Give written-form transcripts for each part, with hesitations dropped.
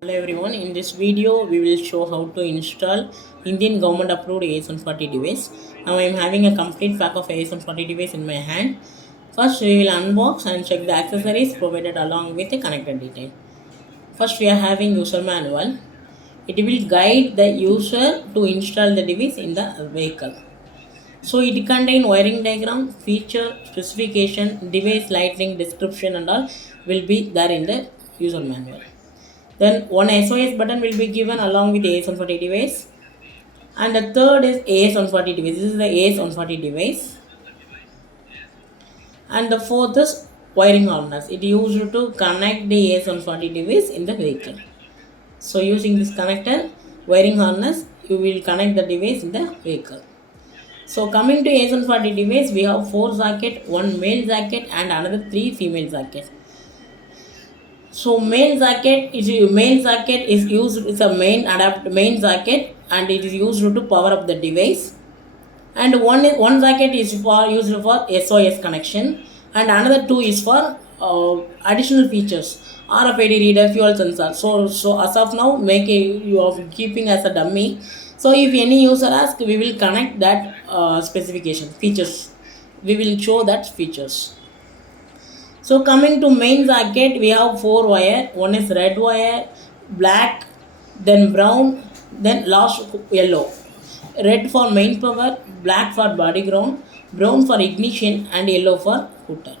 Hello everyone, in this video we will show how to install Indian government approved AS140 device. Now I am having a complete pack of AS140 device in my hand. First we will unbox and check the accessories provided along with the connected detail. First we are having user manual. It will guide the user to install the device in the vehicle. So it contains wiring diagram, feature, specification, device lighting, description and all will be there in the user manual. Then one SOS button will be given along with AS140 device. And the third is AS140 device. This is the AS140 device. And the fourth is wiring harness. It used to connect the AS140 device in the vehicle. So using this connector, wiring harness, you will connect the device in the vehicle. So coming to AS140 device, we have 4 socket, 1 male socket and another 3 female socket. So main socket is used. It's a main socket and it is used to power up the device. And one socket is used for SOS connection, and another two is for additional features, RFID reader, fuel sensor. So as of now, you are keeping as a dummy. So if any user asks, we will connect that specification features. We will show that features. So coming to main socket, we have 4 wire. One is red wire, black, then brown, then last yellow. Red for main power, black for body ground, brown for ignition and yellow for hooter.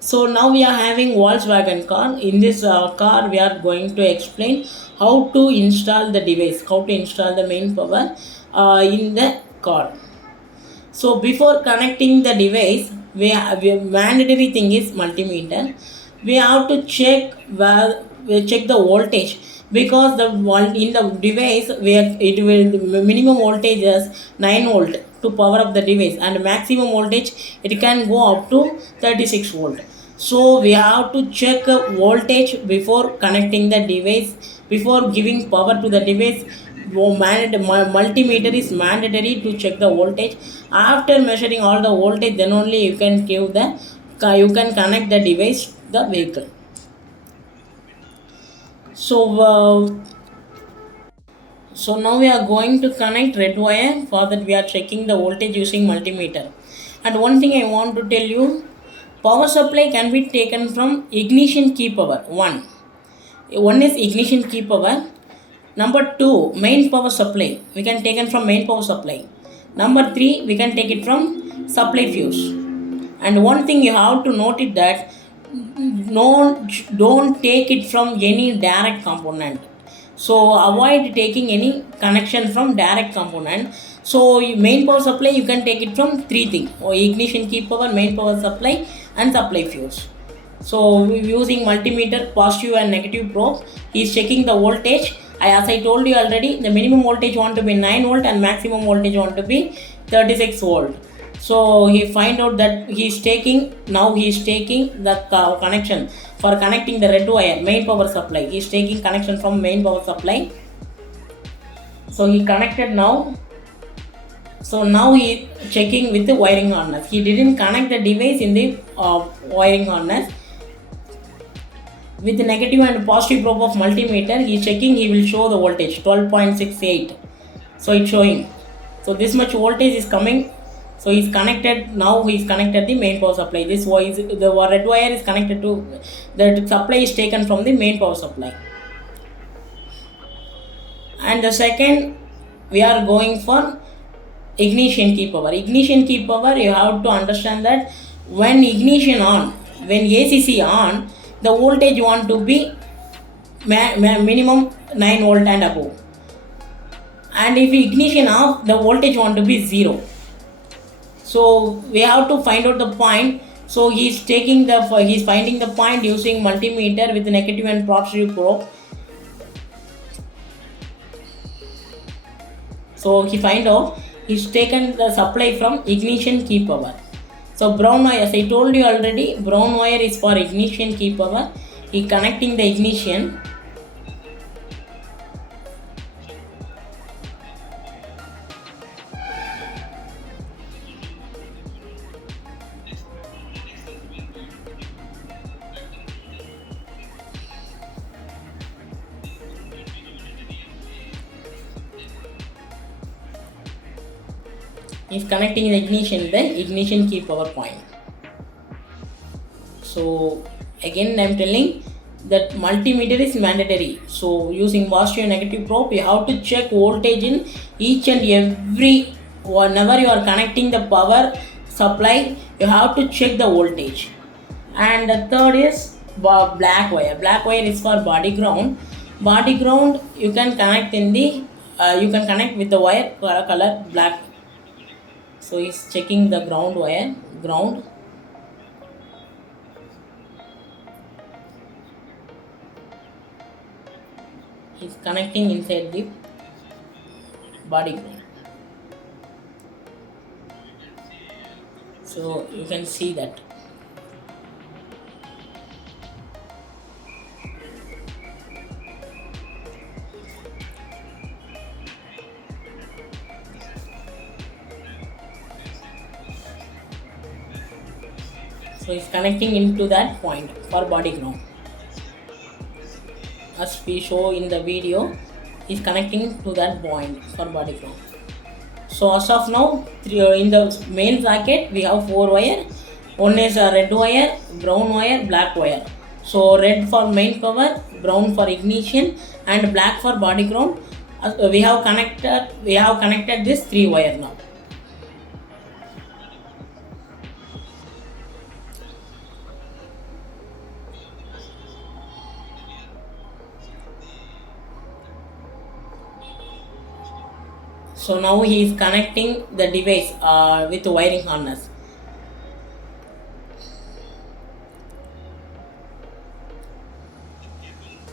So now we are having Volkswagen car. In this car we are going to explain how to install the device, how to install the main power in the car. So before connecting the device, we mandatory thing is multimeter. We have to check the voltage, because in the device it will the minimum voltage is 9 volt to power up the device, and maximum voltage it can go up to 36 volt. So we have to check voltage before connecting the device, before giving power to the device. Multimeter is mandatory to check the voltage. After measuring all the voltage, then only you can connect the device the vehicle. So now we are going to connect red wire. For that we are checking the voltage using multimeter. And one thing I want to tell you, power supply can be taken from ignition key power. One is ignition key power. Number 2, main power supply. We can take it from main power supply. Number 3, we can take it from supply fuse. And one thing you have to note it that don't take it from any direct component. So avoid taking any connection from direct component. So main power supply you can take it from 3 things: or ignition key power, main power supply and supply fuse. So using multimeter, positive and negative probe, he is checking the voltage. As I told you already, the minimum voltage want to be 9 volt and maximum voltage want to be 36 volt. So he find out that he is taking the connection for connecting the red wire, main power supply. He is taking connection from main power supply. So he connected now. So now he is checking with the wiring harness. He didn't connect the device in the wiring harness. With the negative and positive probe of multimeter, he is checking, he will show the voltage 12.68. So it's showing. So this much voltage is coming. So he's connected. Now he's connected the main power supply. The red wire is connected to the supply is taken from the main power supply. And the second, we are going for ignition key power. Ignition key power, you have to understand that when ignition on, when ACC on, the voltage want to be minimum 9 volt and above. And if ignition off, the voltage want to be 0. So we have to find out the point. So he's finding the point using multimeter with negative and positive probe. So he find out, he's taken the supply from ignition key power. So brown wire, as I told you already, brown wire is for ignition key power. He connecting the ignition. is connecting the ignition key power point. So again I'm telling that multimeter is mandatory. So using positive and negative probe, you have to check voltage in each and every, whenever you are connecting the power supply, you have to check the voltage. And the third is black wire. Black wire is for body ground. Body ground you can connect in the you can connect with the wire color black. So he's checking the ground wire, ground. He's connecting inside the body ground. So you can see that. So it's connecting into that point for body ground. As we show in the video, is connecting to that point for body ground. So as of now, in the main socket we have 4 wire. One is a red wire, brown wire, black wire. So red for main power, brown for ignition, and black for body ground. We have connected this 3 wire now. So now he is connecting the device with the wiring harness.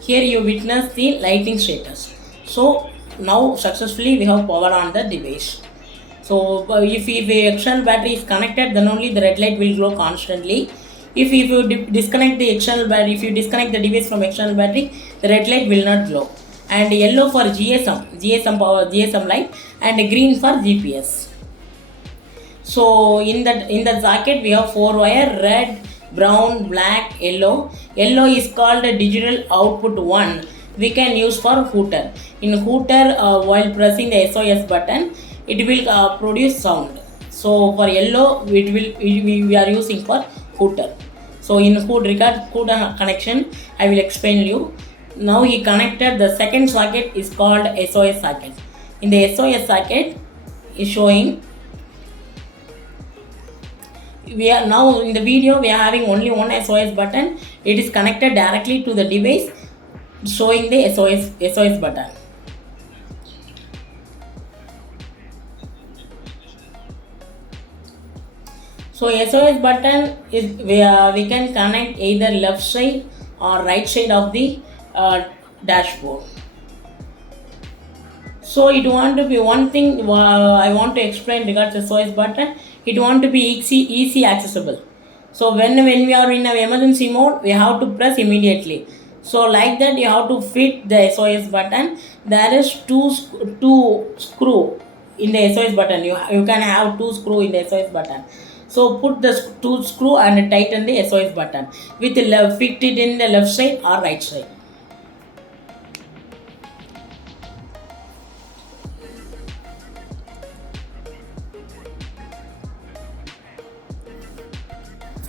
Here you witness the lighting status. So now successfully we have power on the device. So if the external battery is connected, then only the red light will glow constantly. If you disconnect the external battery, if you disconnect the device from external battery, the red light will not glow. And yellow for GSM power, GSM light, and green for GPS. So in that socket we have 4 wire: red, brown, black, yellow. Yellow is called a digital output 1. We can use for hooter. In hooter, while pressing the SOS button, it will produce sound. So for yellow, we are using for hooter. So in hooter connection, I will explain you. Now he connected the second socket is called SOS socket. In the SOS socket is showing, we are now in the video we are having only one SOS button. It is connected directly to the device, showing the SOS button. So SOS button is we can connect either left side or right side of the dashboard. So it want to be one thing I want to explain regards to SOS button. It want to be easy accessible. So when we are in an emergency mode, we have to press immediately. So like that you have to fit the SOS button. There is two screw in the SOS button. You can have 2 screw in the SOS button. So put the 2 screw and tighten the SOS button with fit it in the left side or right side.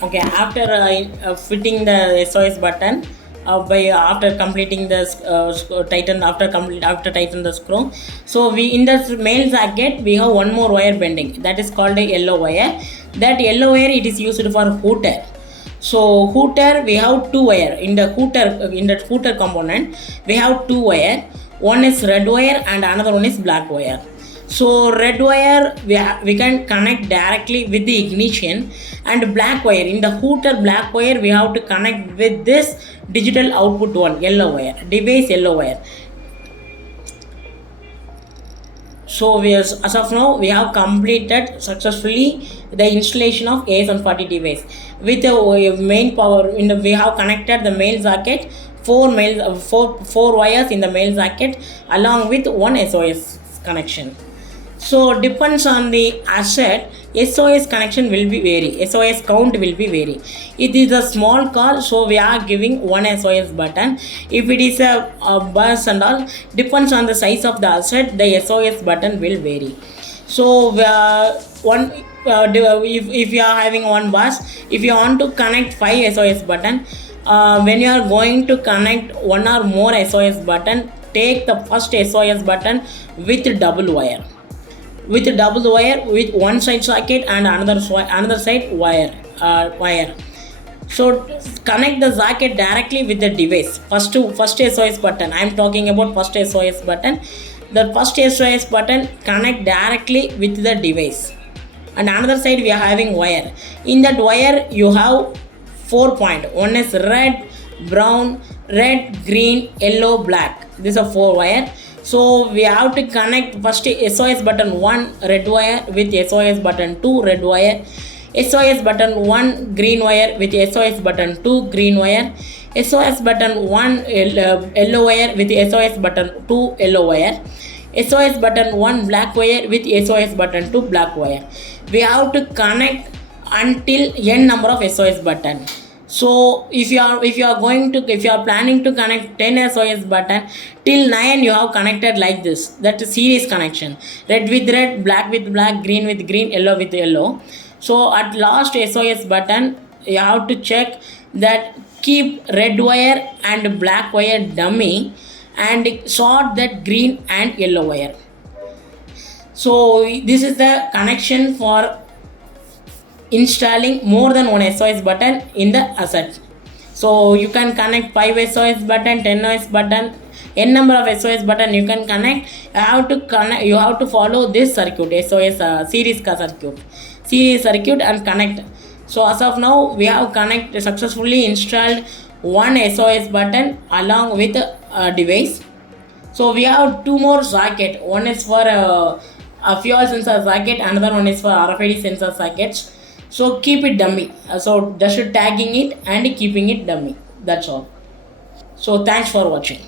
Okay, after fitting the SOS button, after completing the tighten the screw, so we in the male socket we have one more wire bending, that is called a yellow wire. That yellow wire it is used for hooter. So hooter we have 2 wire in the hooter component. We have 2 wire. One is red wire and another one is black wire. So red wire we can connect directly with the ignition, and black wire, in the hooter black wire we have to connect with this digital output 1 yellow wire, device yellow wire. So as of now we have completed successfully the installation of AS140 device with the main power. We have connected the male socket, 4 wires in the male socket along with 1 SOS connection. So depends on the asset, SOS connection will be vary, SOS count will be vary. It is a small car, so we are giving 1 SOS button. If it is a bus and all, depends on the size of the asset, the SOS button will vary. So one if you are having one bus, if you want to connect 5 SOS button, when you are going to connect one or more SOS button, take the first SOS button with double wire, with one side socket and another side wire. So connect the socket directly with the device. First SOS button, I am talking about first SOS button. The first SOS button connect directly with the device, and another side we are having wire. In that wire you have 4 point. One is red, brown, red, green, yellow, black. These are 4 wire. So we have to connect first SOS button 1 red wire with SOS button 2 red wire, SOS button 1 green wire with SOS button 2 green wire, SOS button 1 yellow wire with SOS button 2 yellow wire, SOS button 1 black wire with SOS button 2 black wire. We have to connect until n number of SOS button. So if you are planning to connect 10 SOS button, till 9 you have connected like this. That is series connection: red with red, black with black, green with green, yellow with yellow. So at last SOS button you have to check that keep red wire and black wire dummy and sort that green and yellow wire. So this is the connection for installing more than one SOS button in the asset. So you can connect 5 SOS button, 10 SOS button, n number of SOS button you can connect. You have to follow this circuit, SOS series circuit and connect. So as of now we have successfully installed one SOS button along with a device. So we have two more socket. One is for a fuel sensor socket, another one is for RFID sensor sockets. So keep it dummy. So just tagging it and keeping it dummy. That's all. So thanks for watching.